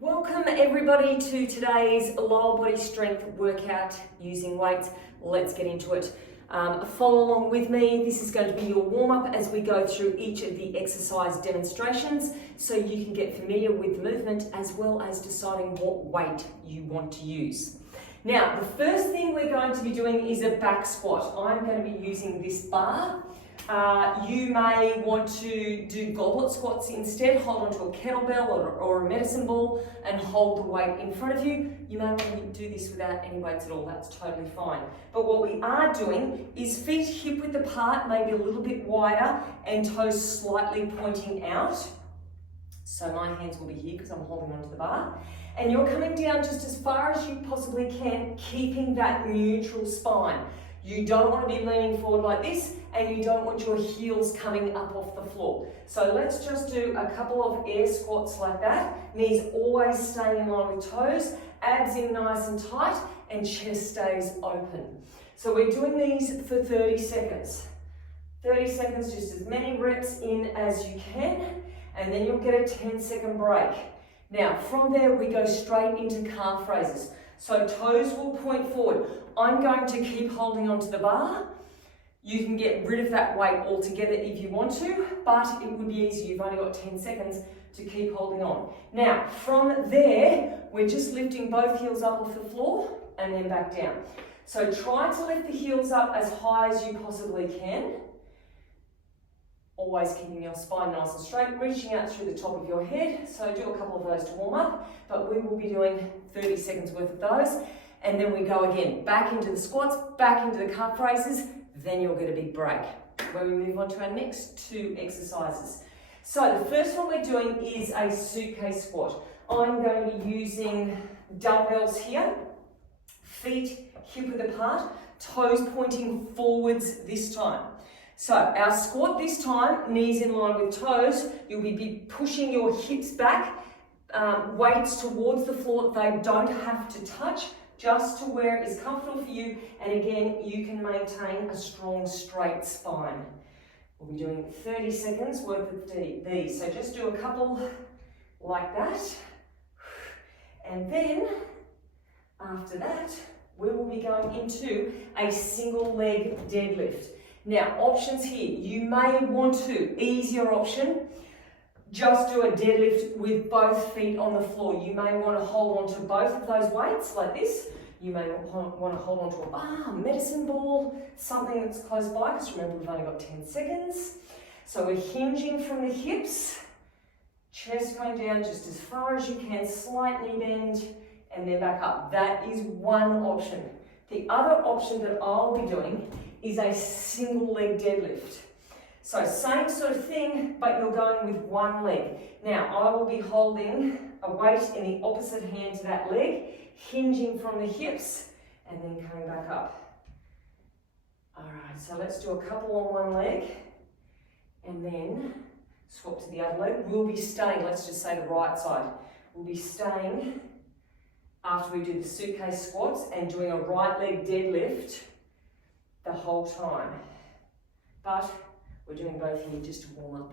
Welcome everybody to today's lower body strength workout using weights. Let's get into it. Follow along with me. This is going to be your warm-up as we go through each of the exercise demonstrations so you can get familiar with the movement as well as deciding what weight you want to use. Now, the first thing we're going to be doing is a back squat. I'm going to be using this bar. You may want to do goblet squats instead. Hold onto a kettlebell or a medicine ball and hold the weight in front of you. You may want to do this without any weights at all. That's totally fine. But what we are doing is feet hip width apart, maybe a little bit wider, and toes slightly pointing out. So my hands will be here because I'm holding onto the bar. And you're coming down just as far as you possibly can, keeping that neutral spine. You don't want to be leaning forward like this, and you don't want your heels coming up off the floor. So let's just do a couple of air squats like that. Knees always staying in line with toes, abs in nice and tight, and chest stays open. So we're doing these for 30 seconds. 30 seconds, just as many reps in as you can, and then you'll get a 10-second break. Now, from there, we go straight into calf raises. So toes will point forward. I'm going to keep holding onto the bar. You can get rid of that weight altogether if you want to, but it would be easy. You've only got 10 seconds to keep holding on. Now, from there, we're just lifting both heels up off the floor and then back down. So try to lift the heels up as high as you possibly can. Always keeping your spine nice and straight, reaching out through the top of your head. So do a couple of those to warm up, but we will be doing 30 seconds worth of those. And then we go again, back into the squats, back into the calf raises, then you'll get a big break, where we move on to our next two exercises. So the first one we're doing is a suitcase squat. I'm going to be using dumbbells here, feet hip width apart, toes pointing forwards this time. So our squat this time, knees in line with toes, you'll be pushing your hips back, weights towards the floor. They don't have to touch, just to where it is comfortable for you. And again, you can maintain a strong straight spine. We'll be doing 30 seconds worth of these. So just do a couple like that. And then after that, we will be going into a single leg deadlift. Now, options here. You may want to, easier option, just do a deadlift with both feet on the floor. You may want to hold on to both of those weights like this. You may want to hold on to a bar, medicine ball, something that's close by, because remember we've only got 10 seconds. So we're hinging from the hips, chest going down just as far as you can, slight knee bend, and then back up. That is one option. The other option that I'll be doing is a single leg deadlift. So same sort of thing, but you're going with one leg. Now, I will be holding a weight in the opposite hand to that leg, hinging from the hips, and then coming back up. All right, so let's do a couple on one leg, and then swap to the other leg. We'll be staying, let's just say the right side. We'll be staying after we do the suitcase squats and doing a right leg deadlift the whole time. But we're doing both here just to warm up.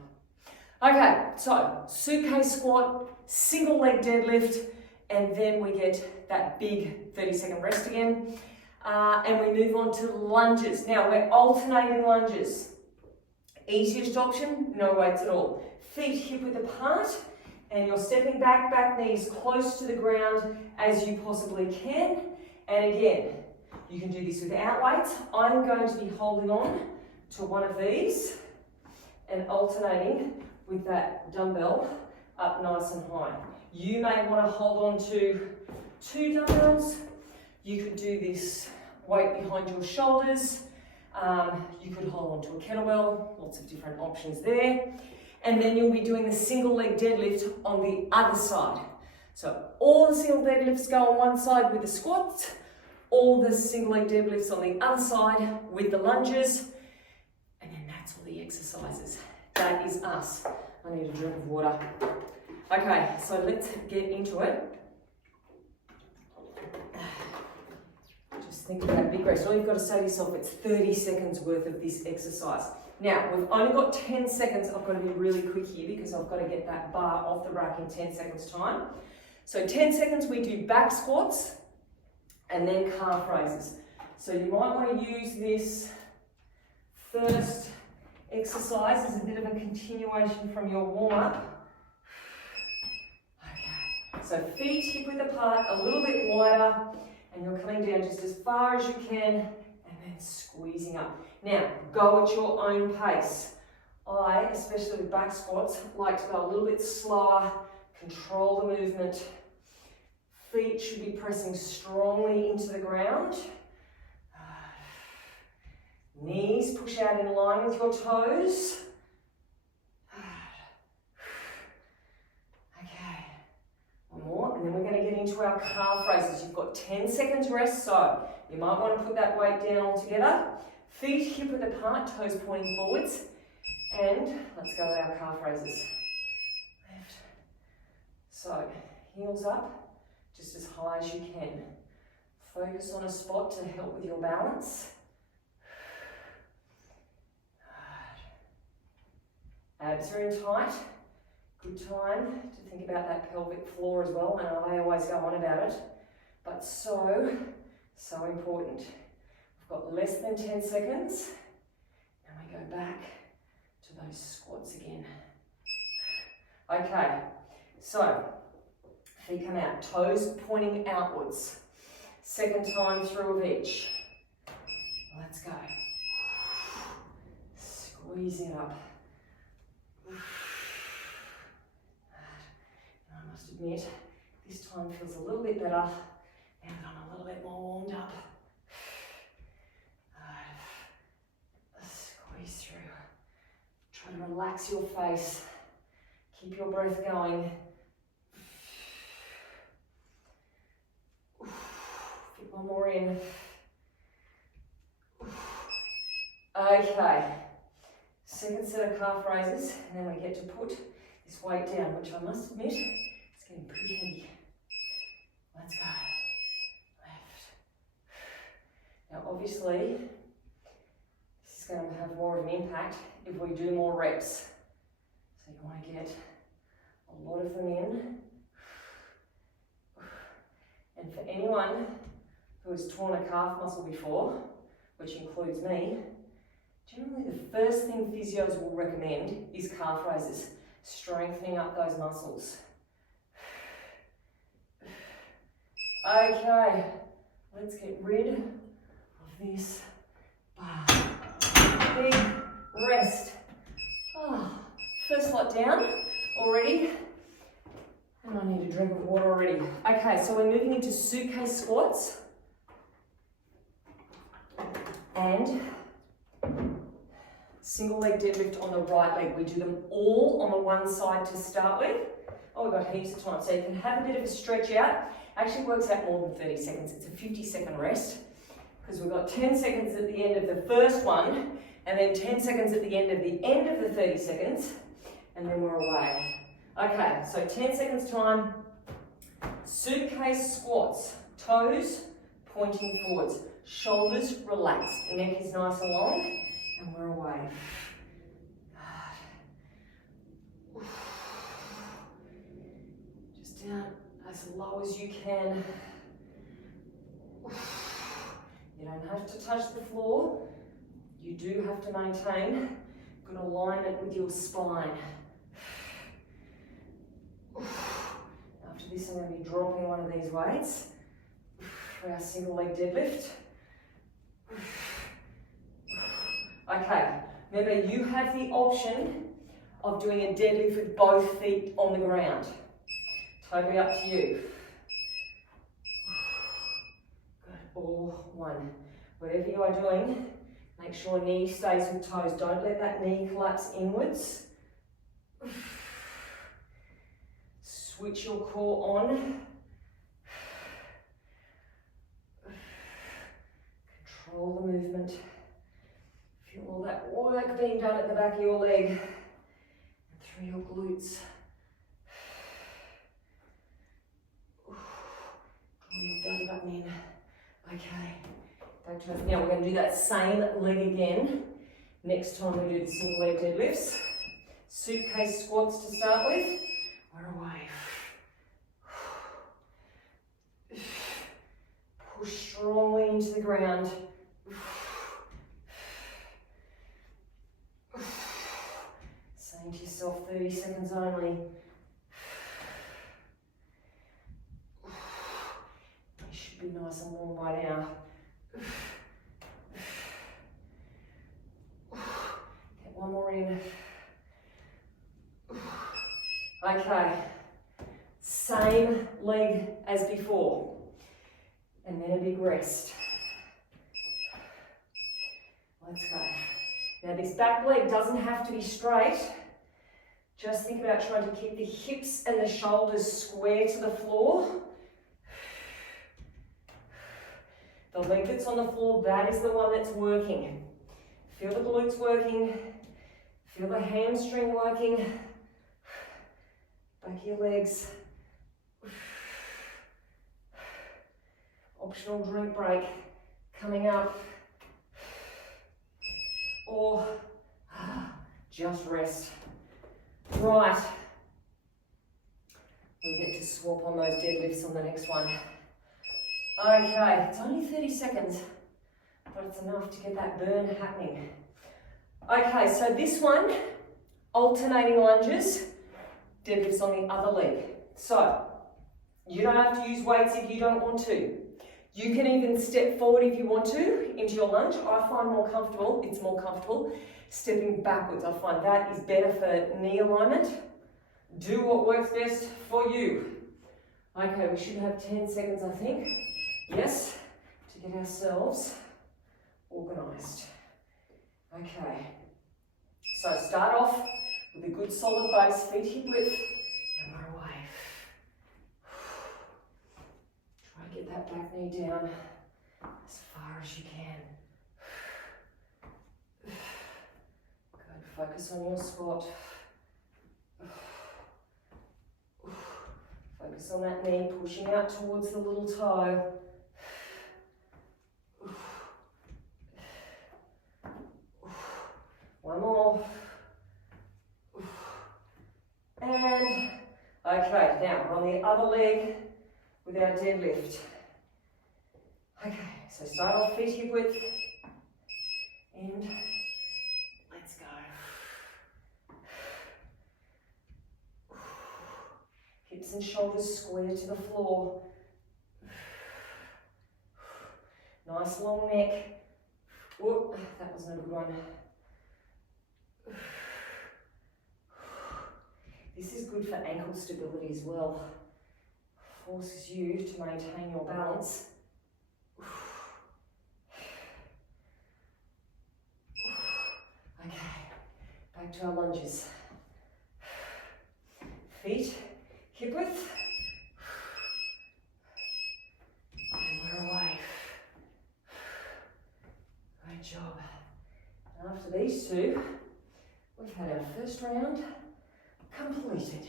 Okay, so suitcase squat, single leg deadlift, and then we get that big 30-second rest again. And we move on to lunges. Now we're alternating lunges. Easiest option, no weights at all. Feet hip width apart, and you're stepping back, back knees close to the ground as you possibly can. And again, you can do this without weights. I'm going to be holding on to one of these and alternating with that dumbbell up nice and high. You may want to hold on to two dumbbells. You could do this weight behind your shoulders. You could hold on to a kettlebell, lots of different options there. And then you'll be doing the single leg deadlift on the other side. So all the single leg deadlifts go on one side with the squats, all the single leg deadlifts on the other side with the lunges, and then that's all the exercises. That is us. I need a drink of water. Okay, so let's get into it. Just think of that big rest. All you've got to say to yourself, it's 30 seconds worth of this exercise. Now, we've only got 10 seconds. I've got to be really quick here because I've got to get that bar off the rack in 10 seconds time. So 10 seconds we do back squats and then calf raises. So you might want to use this first exercise as a bit of a continuation from your warm-up. Okay, so feet hip width apart, a little bit wider, and you're coming down just as far as you can and then squeezing up. Now, go at your own pace. I, especially with back squats, like to go a little bit slower, control the movement. Feet should be pressing strongly into the ground. Knees push out in line with your toes. Okay, one more, and then we're going to get into our calf raises. You've got 10 seconds rest, so you might want to put that weight down altogether. Feet hip width apart, toes pointing forwards, and let's go with our calf raises. Left. So, heels up, just as high as you can. Focus on a spot to help with your balance. Abs are in tight. Good time to think about that pelvic floor as well. And I always go on about it, but so important. We've got less than 10 seconds, and we go back to those squats again. Okay, so feet come out, toes pointing outwards. Second time through of each. Let's go. Squeeze it up. I must admit, this time feels a little bit better now that I'm a little bit more warmed up. Squeeze through. Try to relax your face. Keep your breath going. Get one more in. Okay. Second set of calf raises, and then we get to put this weight down, which I must admit, it's getting pretty heavy. Let's go. Left. Now obviously, this is going to have more of an impact if we do more reps. So you want to get a lot of them in. And for anyone who has torn a calf muscle before, which includes me, generally the first thing physios will recommend is calf raises, strengthening up those muscles. Okay, let's get rid of this bar. Big rest. First lot down already, and I need a drink of water already. Okay, so we're moving into suitcase squats and single leg deadlift on the right leg. We do them all on the one side to start with. Oh, we've got heaps of time, so you can have a bit of a stretch out. Actually works out more than 30 seconds. It's a 50-second rest because we've got 10 seconds at the end of the first one and then 10 seconds at the end of the 30 seconds, and then we're away. Okay, so 10 seconds time. Suitcase squats, toes pointing forwards, shoulders relaxed, neck is nice and long, and we're away. Just down as low as you can. You don't have to touch the floor. You do have to maintain good alignment with your spine. After this, I'm going to be dropping one of these weights for our single leg deadlift. Okay, remember you have the option of doing a deadlift with both feet on the ground. Totally up to you. Good, all one. Whatever you are doing, make sure knee stays with toes. Don't let that knee collapse inwards. Switch your core on. Control the movement. Feel all that work being done at the back of your leg and through your glutes. Draw your belly button in. Okay, back to us. Now we're going to do that same leg again. Next time we do the single leg deadlifts. Suitcase squats to start with. We're away. to the ground. Saying to yourself, 30 seconds only. You should be nice and warm by now. Get one more in. Okay, same leg as before, and then a big rest. Let's go. Now this back leg doesn't have to be straight. Just think about trying to keep the hips and the shoulders square to the floor. The leg that's on the floor, that is the one that's working. Feel the glutes working, feel the hamstring working. Back of your legs. Optional drink break coming up. Or just rest. Right. We get to swap on those deadlifts on the next one. Okay, it's only 30 seconds, but it's enough to get that burn happening. Okay, so this one, alternating lunges, deadlifts on the other leg. So, you don't have to use weights if you don't want to. You can even step forward if you want to into your lunge. I find it's more comfortable stepping backwards. I find that is better for knee alignment. Do what works best for you. Okay, we should have 10 seconds, I think. Yes, to get ourselves organised. Okay, so start off with a good solid base, feet hip width, and we're away. Try to get that back knee down as far as you can. Good, focus on your squat. Focus on that knee, pushing out towards the little toe. One more. And, okay, now we're on the other leg with our deadlift. Okay, so start off feet hip width, and let's go. Hips and shoulders square to the floor. Nice long neck. Whoop, that wasn't a good one. This is good for ankle stability as well. Forces you to maintain your balance. Okay, back to our lunges. Feet hip width. And we're away. Great job. And after these two, we've had our first round completed.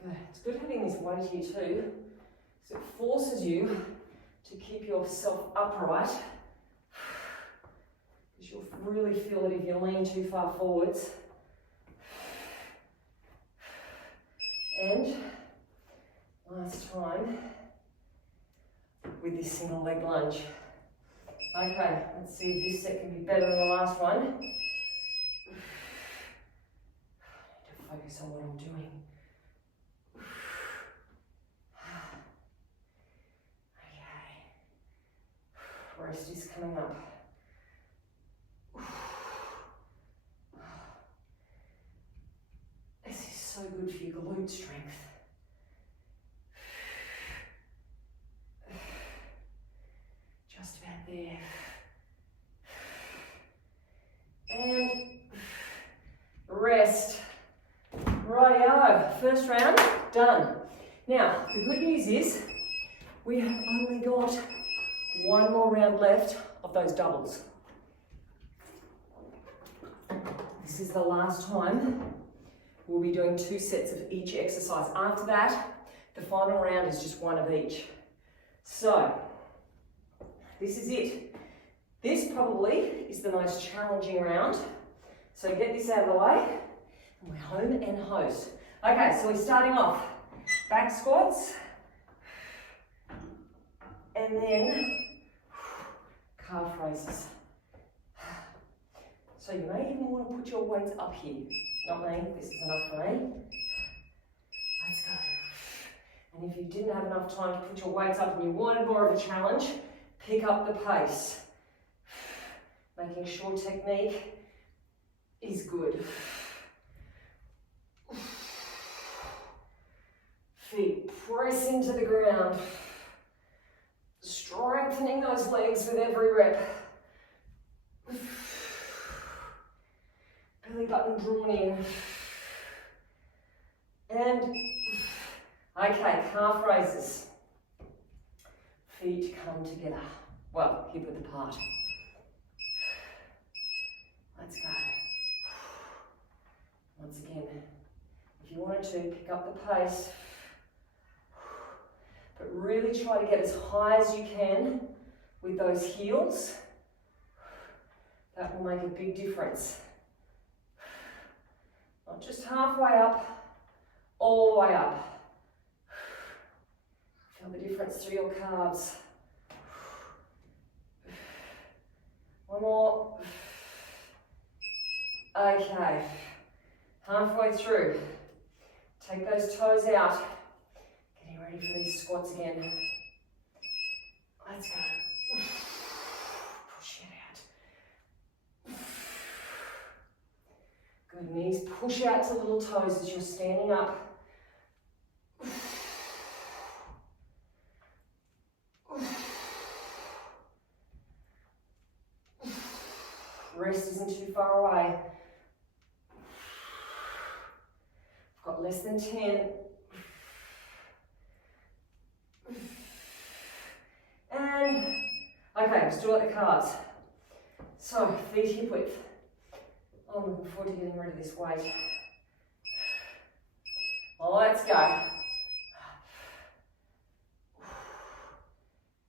Good. It's good having this weight here too, because it forces you to keep yourself upright, because you'll really feel it if you lean too far forwards. And last time with this single leg lunge. Okay, let's see if this set can be better than the last one. I need to focus on what I'm doing. Okay. Rest is coming up. This is so good for your glute strength. Just about there. And rest. Rightio, first round done. Now, the good news is we have only got one more round left of those doubles. This is the last time we'll be doing 2 sets of each exercise. After that, the final round is just one of each. So, this is it. This probably is the most challenging round. So get this out of the way, and we're home and host. Okay, so we're starting off back squats, and then calf raises. So you may even want to put your weights up here. Not me, this is enough for me. Let's go. And if you didn't have enough time to put your weights up and you wanted more of a challenge, pick up the pace. Making sure technique is good. Feet press into the ground. Strengthening those legs with every rep. Belly button drawn in. And, okay, calf raises. Feet come together. Well, hip width apart. Let's go. Once again, if you wanted to, pick up the pace. But really try to get as high as you can with those heels. That will make a big difference. Not just halfway up, all the way up. Feel the difference through your calves. One more. Okay, halfway through. Take those toes out. Getting ready for these squats again. Let's go. Push it out. Good, knees push out to little toes as you're standing up. Rest isn't too far away. I've got less than 10. And, okay, still at the calves. So, feet hip width. I'm looking forward to getting rid of this weight. Well, let's go.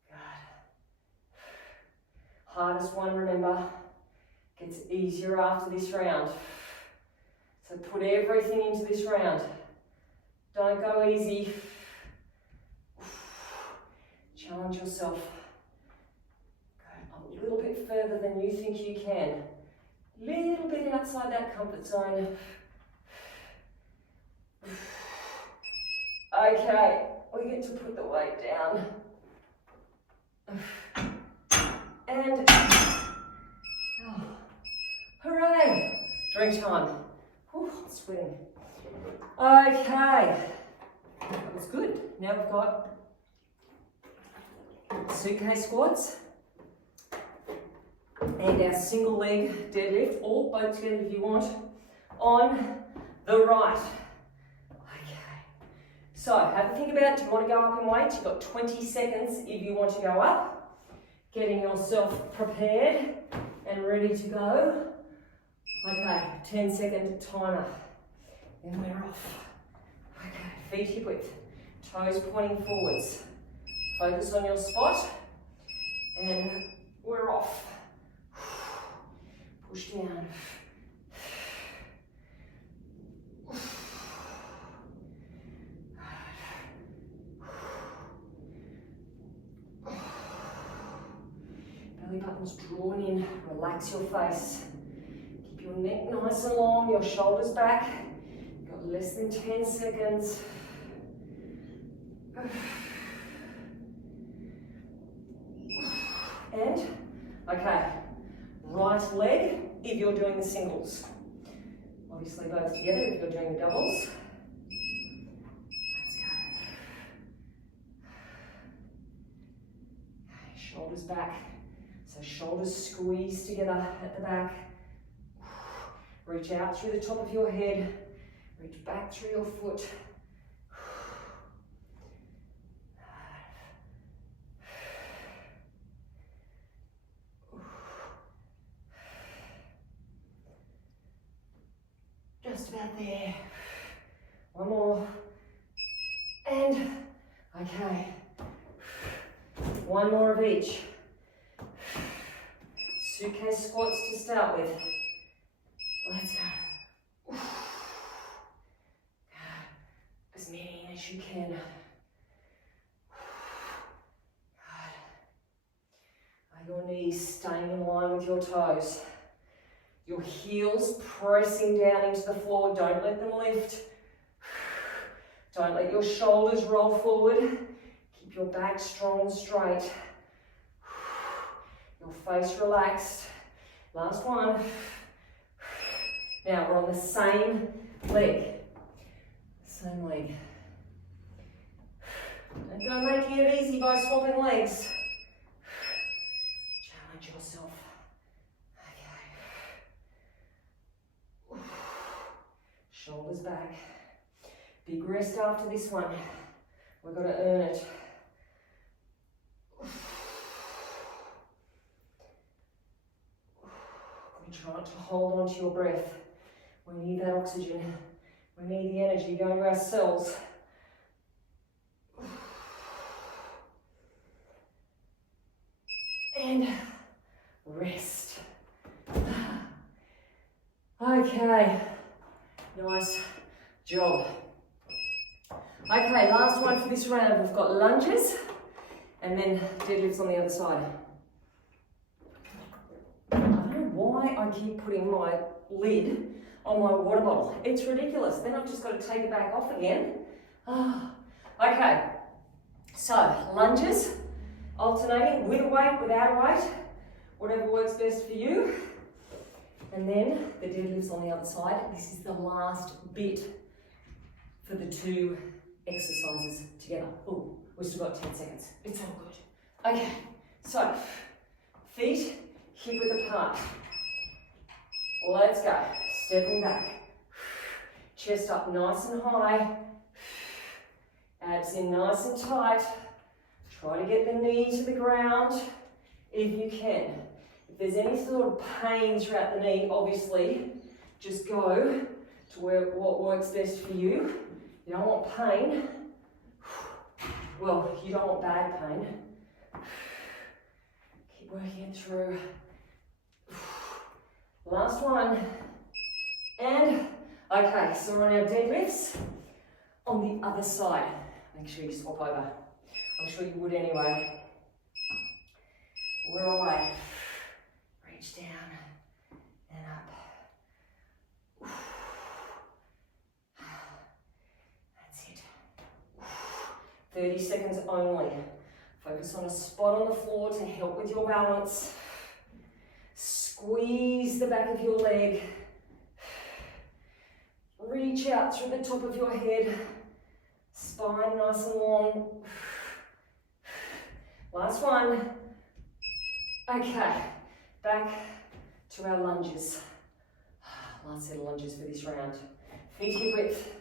Good. Hardest one, remember, gets easier after this round. So put everything into this round. Don't go easy. Challenge yourself. Go a little bit further than you think you can. Little bit outside that comfort zone. Okay, we get to put the weight down. And, oh, hooray, drink time. Whew, sweating. Okay, that was good. Now we've got suitcase squats and our single leg deadlift, or both together if you want, on the right. Okay, so have a think about it. Do you want to go up in weight? You've got 20 seconds if you want to go up. Getting yourself prepared and ready to go. Okay, 10-second timer. Then we're off. Okay, feet hip width, toes pointing forwards. Focus on your spot, and we're off. Push down. Belly button's drawn in, relax your face. Keep your neck nice and long, your shoulders back. You've got less than 10 seconds. And, okay, right leg if you're doing the singles. Obviously both together if you're doing the doubles. Let's go. Okay, shoulders back. So shoulders squeeze together at the back. Reach out through the top of your head. Reach back through your foot. Just about there. One more. And, okay. One more of each. Suitcase squats to start with. Let's go. As many as you can. Good. Are your knees staying in line with your toes? Your heels pressing down into the floor. Don't let them lift. Don't let your shoulders roll forward. Keep your back strong and straight. Your face relaxed. Last one. Now we're on the same leg. Same leg. Don't go making it easy by swapping legs. Challenge yourself. Okay. Shoulders back. Big rest after this one. We've got to earn it. We try not to hold on to your breath. We need that oxygen. We need the energy going to our cells. And rest. Okay, nice job. Okay, last one for this round. We've got lunges and then deadlifts on the other side. I don't know why I keep putting my lid on my water bottle. It's ridiculous. Then I've just got to take it back off again. Okay, so lunges, alternating with a weight, without a weight, whatever works best for you. And then the deadlifts on the other side. This is the last bit for the two exercises together. Oh, we've still got 10 seconds. It's all good. Okay, so feet hip width apart. Let's go. Stepping back. Chest up nice and high. Abs in nice and tight. Try to get the knee to the ground if you can. If there's any sort of pain throughout the knee, obviously, just go to what works best for you. You don't want pain. Well, you don't want bad pain. Keep working it through. Last one. And, okay, so we're on our deadlifts on the other side. Make sure you swap over. I'm sure you would anyway. We're away. Reach down and up. That's it. 30 seconds only. Focus on a spot on the floor to help with your balance. Squeeze the back of your leg. Reach out through the top of your head. Spine nice and long. Last one. Okay, back to our lunges. Last set of lunges for this round. Feet hip width.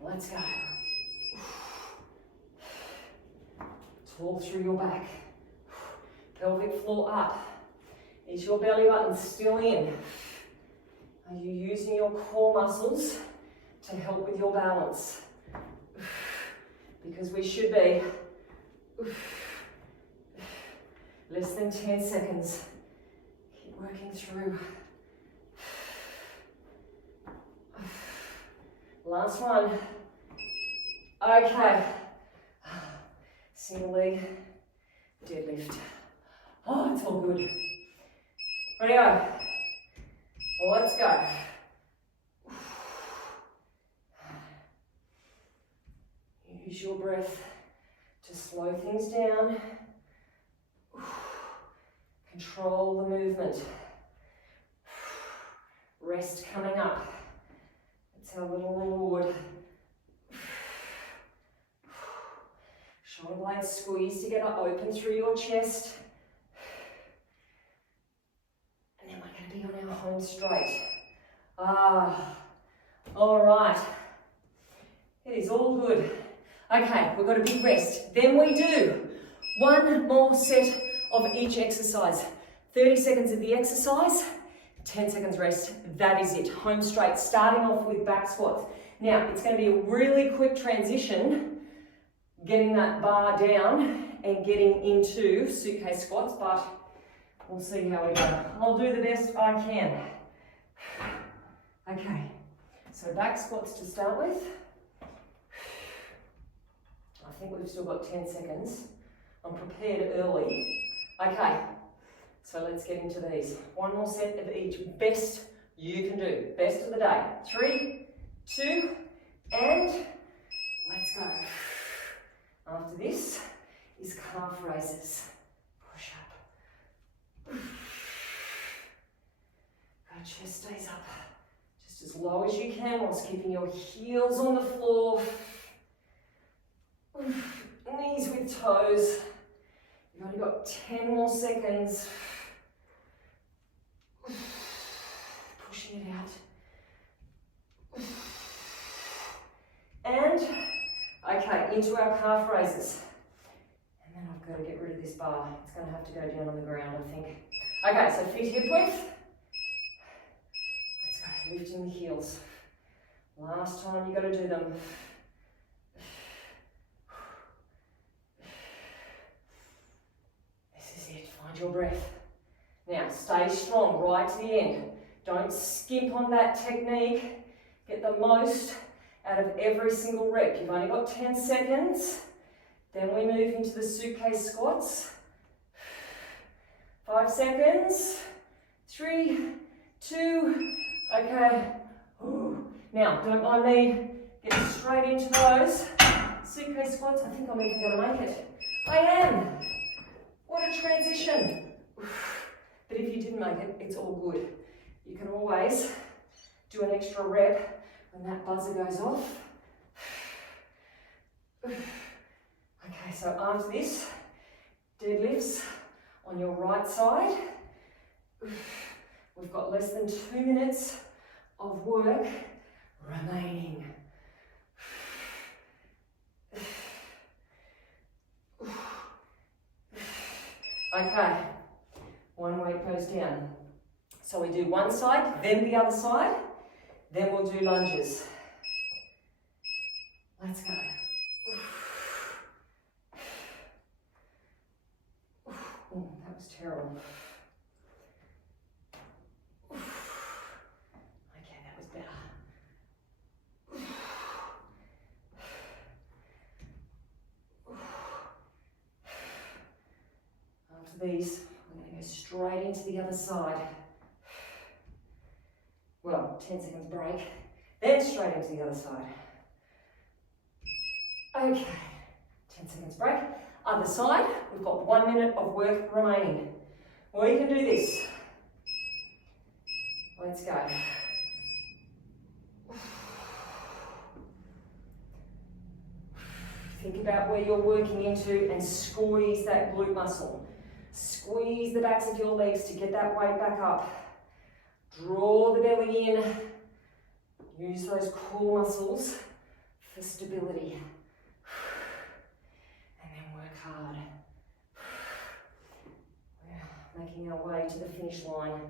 Let's go. Tall through your back. Pelvic floor up. Is your belly button still in? Are you using your core muscles to help with your balance? Because we should be. Less than 10 seconds. Keep working through. Last one. Okay. Single leg deadlift. Oh, it's all good. Ready, go. Let's go. Use your breath to slow things down. Control the movement. Rest coming up. It's our little reward. Shoulder blades squeeze together, open through your chest. And then we're going to be on our home straight. All right. It is all good. Okay, we've got a big rest. Then we do one more set of each exercise. 30 seconds of the exercise, 10 seconds rest. That is it. Home straight, starting off with back squats. Now, it's going to be a really quick transition, getting that bar down and getting into suitcase squats, but we'll see how we go. I'll do the best I can. Okay, so back squats to start with. I think we've still got 10 seconds. I'm prepared early. Okay, so let's get into these. One more set of each. Best you can do. Best of the day. 3, 2, and let's go. After this is calf raises. Push up. Our chest stays up just as low as you can whilst keeping your heels on the floor. Knees with toes. You've only got 10 more seconds. Pushing it out. And, okay, into our calf raises. And then I've got to get rid of this bar. It's going to have to go down on the ground, I think. Okay, so feet hip width. Let's go, lifting the heels. Last time you got to do them. Find your breath. Now, stay strong right to the end. Don't skimp on that technique. Get the most out of every single rep. You've only got 10 seconds. Then we move into the suitcase squats. 5 seconds. 3, 2, okay. Ooh. Now, don't mind me. Get straight into those suitcase squats. I think I'm even going to make it. I am. What a transition. But if you didn't make it, it's all good. You can always do an extra rep when that buzzer goes off. Okay, so after this, deadlifts on your right side. We've got less than 2 minutes of work remaining. Okay, one weight goes down. So we do one side, then the other side, then we'll do lunges. Let's go. Oh, that was terrible. Okay, that was better. After these, we're going to go straight into the other side. Well, 10 seconds break, then straight into the other side. Okay, 10 seconds break. Other side, we've got 1 minute of work remaining. We can do this. Let's go. Think about where you're working into and squeeze that glute muscle. Squeeze the backs of your legs to get that weight back up. Draw the belly in. Use those core muscles for stability. And then work hard. We're making our way to the finish line.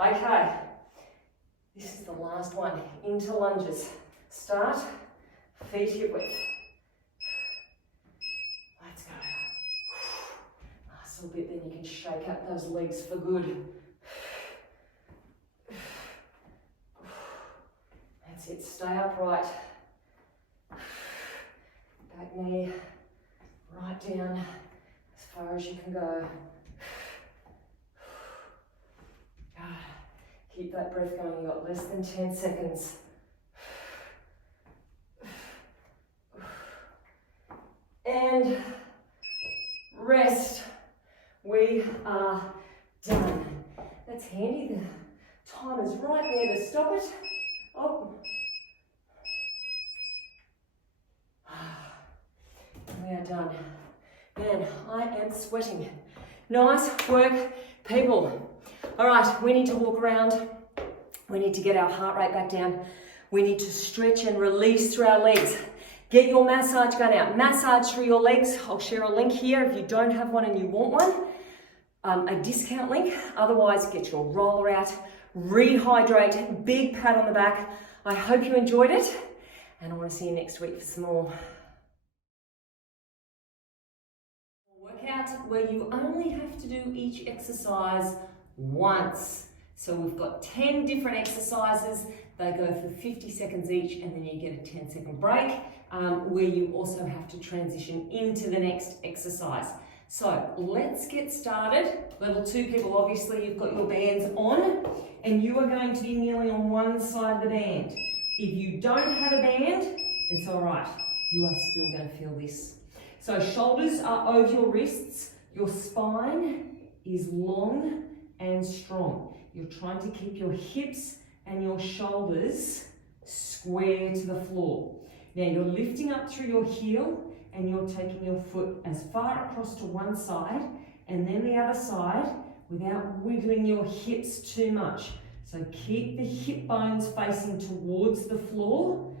Okay, this is the last one. Into lunges. Start, feet hip width. Let's go. Last little bit, then you can shake up those legs for good. That's it, stay upright. Back knee, right down, as far as you can go. Keep that breath going, you've got less than 10 seconds. And rest. We are done. That's handy, the timer's right there to stop it. Oh. We are done. Man, I am sweating. Nice work, people. All right, we need to walk around. We need to get our heart rate back down. We need to stretch and release through our legs. Get your massage gun out. Massage through your legs. I'll share a link here if you don't have one and you want one. A discount link. Otherwise, get your roller out. Rehydrate. Big pat on the back. I hope you enjoyed it. And I want to see you next week for some more. Workout where you only have to do each exercise once. So we've got 10 different exercises. They go for 50 seconds each, and then you get a 10-second break where you also have to transition into the next exercise. So let's get started. Level 2 people, obviously you've got your bands on, and you are going to be kneeling on one side of the band. If you don't have a band, it's all right. You are still going to feel this. So shoulders are over your wrists. Your spine is long and strong. You're trying to keep your hips and your shoulders square to the floor. Now you're lifting up through your heel and you're taking your foot as far across to one side and then the other side without wiggling your hips too much. So keep the hip bones facing towards the floor.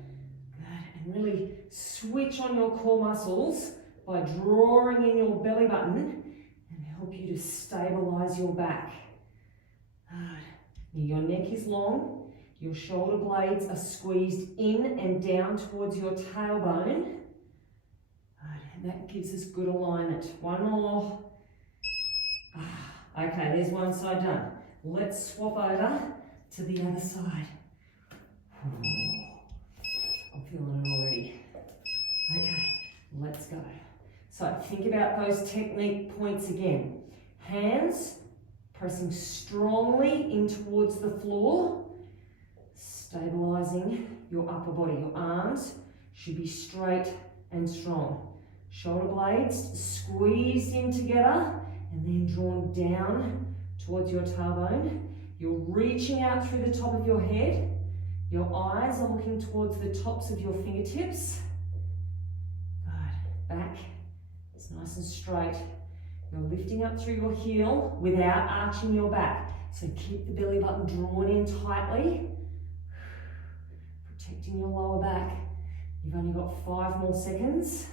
Good. And really switch on your core muscles by drawing in your belly button and help you to stabilize your back. Good. Your neck is long, your shoulder blades are squeezed in and down towards your tailbone. Good. And that gives us good alignment. One more. Okay, there's one side done. Let's swap over to the other side. I'm feeling it already. Okay, let's go. So think about those technique points again. Hands pressing strongly in towards the floor, stabilizing your upper body. Your arms should be straight and strong. Shoulder blades squeezed in together and then drawn down towards your tailbone. You're reaching out through the top of your head. Your eyes are looking towards the tops of your fingertips. Good. Back is nice and straight. You're lifting up through your heel without arching your back. So keep the belly button drawn in tightly, protecting your lower back. You've only got 5 more seconds.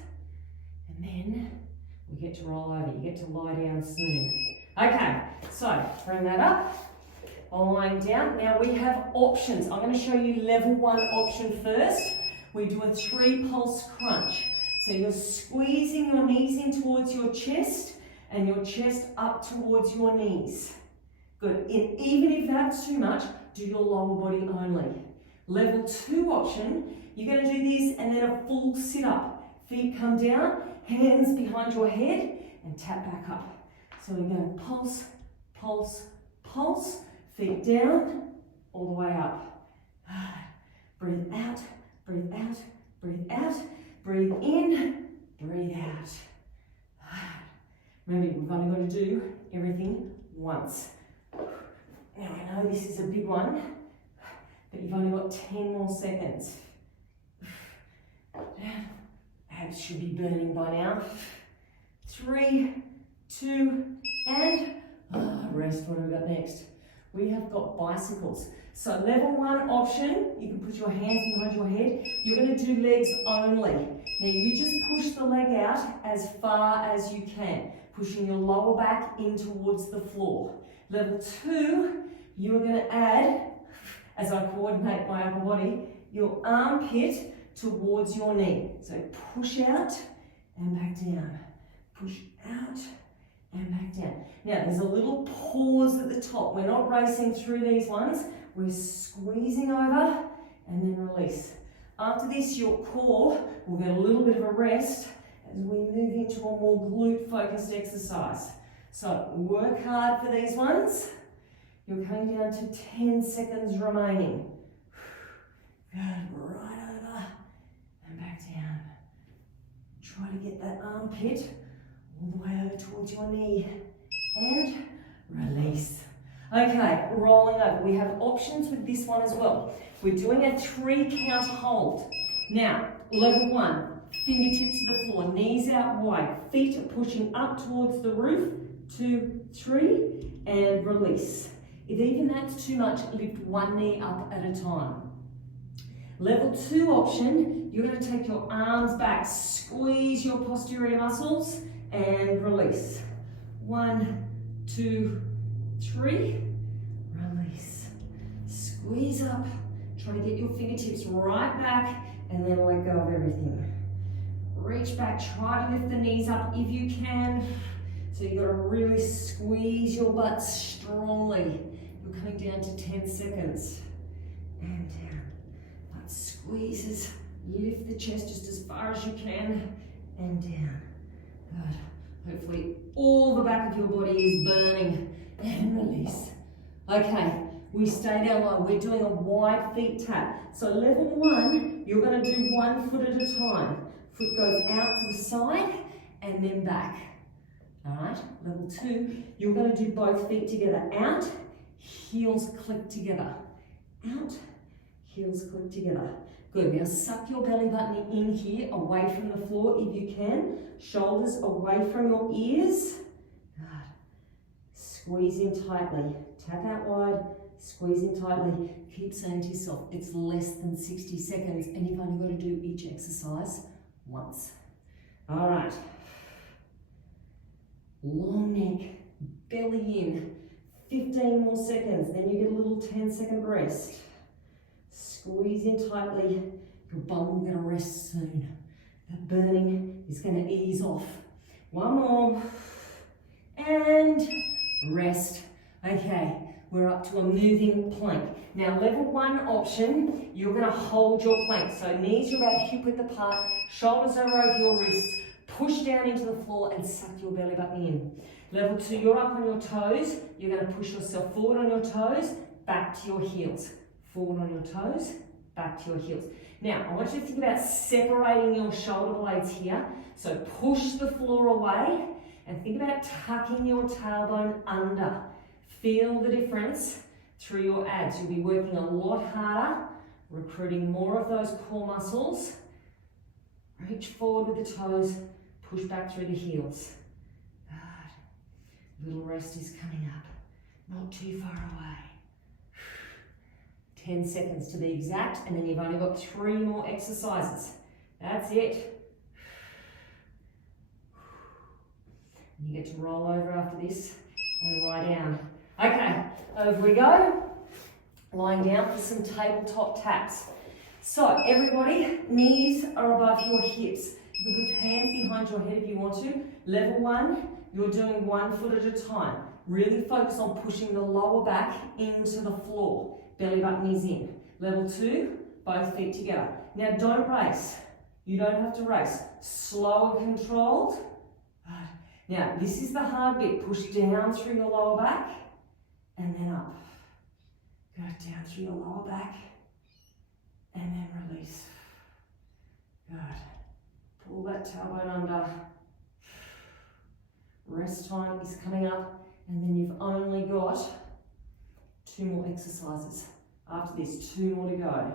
And then we get to roll over. You get to lie down soon. Okay, so bring that up. Lying down. Now we have options. I'm going to show you level 1 option first. We do a 3 pulse crunch. So you're squeezing your knees in towards your chest and your chest up towards your knees. Good. And even if that's too much, do your lower body only. Level 2 option, you're going to do this and then a full sit up. Feet come down, hands behind your head and tap back up. So we go pulse, pulse, pulse. Feet down, all the way up. Breathe out, breathe out, breathe out. Breathe in, breathe out. Remember, we've only got to do everything once. Now I know this is a big one, but you've only got 10 more seconds. Abs should be burning by now. 3, 2, and rest. What have we got next? We have got bicycles. So level 1 option, you can put your hands behind your head. You're going to do legs only. Now you just push the leg out as far as you can, pushing your lower back in towards the floor. Level 2, you are going to add, as I coordinate my upper body, your armpit towards your knee. So push out and back down. Push out and back down. Now there's a little pause at the top. We're not racing through these ones. We're squeezing over and then release. After this, your core will get a little bit of a rest as we move into a more glute focused exercise. So work hard for these ones. You're coming down to 10 seconds remaining. Good, right over and back down. Try to get that armpit all the way over towards your knee and release. Okay, rolling over. We have options with this one as well. We're doing a 3 count hold. Now, level 1, fingertips to the floor, knees out wide, feet are pushing up towards the roof. 2, 3, and release. If even that's too much, lift one knee up at a time. Level 2 option, you're going to take your arms back, squeeze your posterior muscles, and release. 1, 2, 3, release. Squeeze up, try to get your fingertips right back, and then let go of everything. Reach back, try to lift the knees up if you can. So you've got to really squeeze your butt strongly. We're coming down to 10 seconds. And down. Butt squeezes. Lift the chest just as far as you can. And down. Good. Hopefully all the back of your body is burning. And release. Okay, we stay down low. We're doing a wide feet tap. So level 1, you're going to do 1 foot at a time. Foot goes out to the side and then back. All right, level 2, you're going to do both feet together. Out, heels click together. Out, heels click together. Good, now suck your belly button in here, away from the floor if you can. Shoulders away from your ears. Good. Squeeze in tightly. Tap out wide, squeeze in tightly. Keep saying to yourself, it's less than 60 seconds and you've only got to do each exercise once. All right. Long neck, belly in. 15 more seconds, then you get a little 10-second rest. Squeeze in tightly. Your bum will get a rest soon. That burning is going to ease off. One more. And rest. Okay, we're up to a moving plank. Now, level 1 option, you're going to hold your plank. So knees are about hip width apart, shoulders are over your wrists. Push down into the floor and suck your belly button in. Level 2, you're up on your toes. You're going to push yourself forward on your toes, back to your heels. Forward on your toes, back to your heels. Now, I want you to think about separating your shoulder blades here. So push the floor away and think about tucking your tailbone under. Feel the difference through your abs. You'll be working a lot harder, recruiting more of those core muscles. Reach forward with the toes, push back through the heels. Good. Little rest is coming up, not too far away. 10 seconds to be exact, and then you've only got 3 more exercises. That's it. You get to roll over after this and lie down. Okay, over we go. Lying down for some tabletop taps. So everybody, knees are above your hips. You can put your hands behind your head if you want to. Level 1, you're doing 1 foot at a time. Really focus on pushing the lower back into the floor. Belly button is in. Level 2, both feet together. Now don't race. You don't have to race. Slow and controlled. Now this is the hard bit. Push down through your lower back and then up. Go down through your lower back and then release. Good. Pull that tailbone under. Rest time is coming up, and then you've only got 2 more exercises. After this, 2 more to go.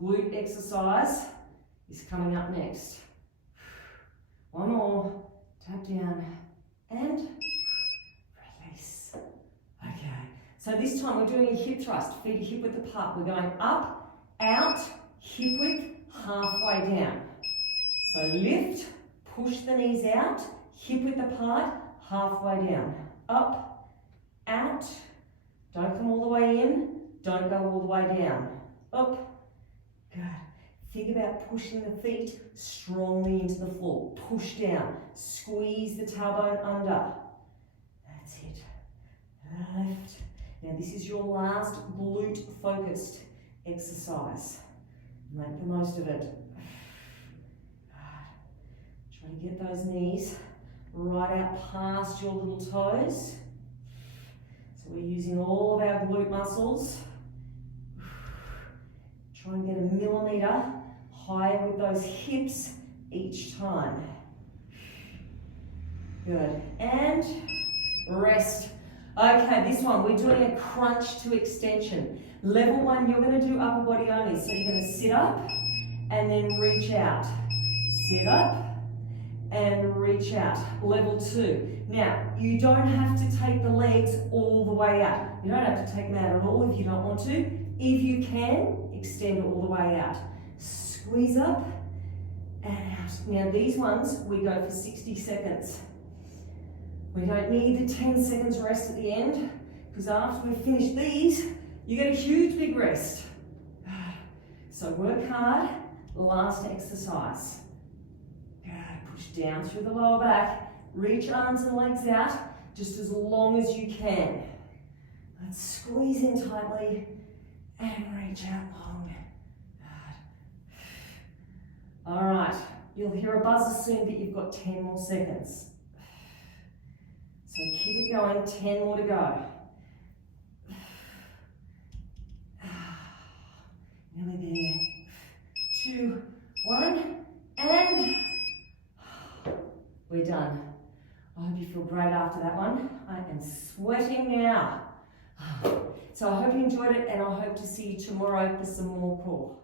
Glute exercise is coming up next. 1 more. Tap down and release. Okay. So this time we're doing a hip thrust. Feet are hip width apart. We're going up, out, hip width, halfway down. So lift, push the knees out, hip width apart, halfway down. Up, out, don't come all the way in, don't go all the way down. Up, good. Think about pushing the feet strongly into the floor. Push down, squeeze the tailbone under. That's it. Lift. Now this is your last glute focused exercise. Make the most of it. Try to get those knees right out past your little toes. So we're using all of our glute muscles. Try and get a millimetre higher with those hips each time. Good. And rest. Okay, this one, we're doing a crunch to extension. Level 1, you're going to do upper body only. So you're going to sit up and then reach out. Sit up and reach out. Level 2. Now, you don't have to take the legs all the way out. You don't have to take them out at all if you don't want to. If you can, extend all the way out. Squeeze up and out. Now these ones, we go for 60 seconds. We don't need the 10 seconds rest at the end, because after we finish these, you get a huge big rest. So work hard, last exercise. Good. Push down through the lower back, reach arms and legs out just as long as you can. Let's squeeze in tightly and reach out long. Good. All right, you'll hear a buzzer soon, but you've got 10 more seconds. So keep it going, 10 more to go. Nearly there. 2, 1, and we're done. I hope you feel great after that one. I am sweating now. So I hope you enjoyed it, and I hope to see you tomorrow for some more core.